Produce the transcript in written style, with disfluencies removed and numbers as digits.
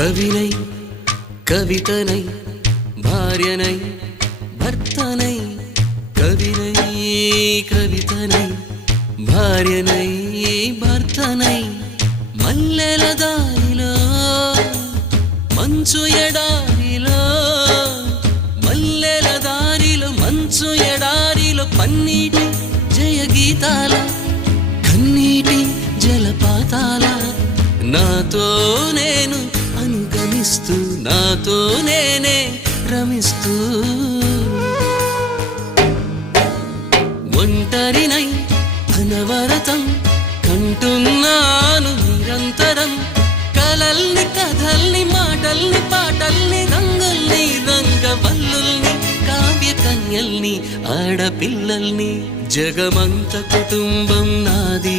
కవినై కవితనై భార్యనై భర్తనై కవినై కవితనై భార్యనై భర్తనై మల్లెల దారిలో మంచు ఎడారిలో మల్లెల దారిలో మంచు ఎడారిలో పన్నీటి జయగీతాల కన్నీటి జలపాతాల నాతో నేను అనుగమిస్తూ నాతో నేనే రమిస్తూ ఒంటరినై అనవరతం కంటున్నాను నిరంతరం కలల్ని కథల్ని మాటల్ని పాటల్ని రంగుల్ని రంగవల్లుల్ని కావ్య కన్యల్ని ఆడపిల్లల్ని జగమంత కుటుంబం నాది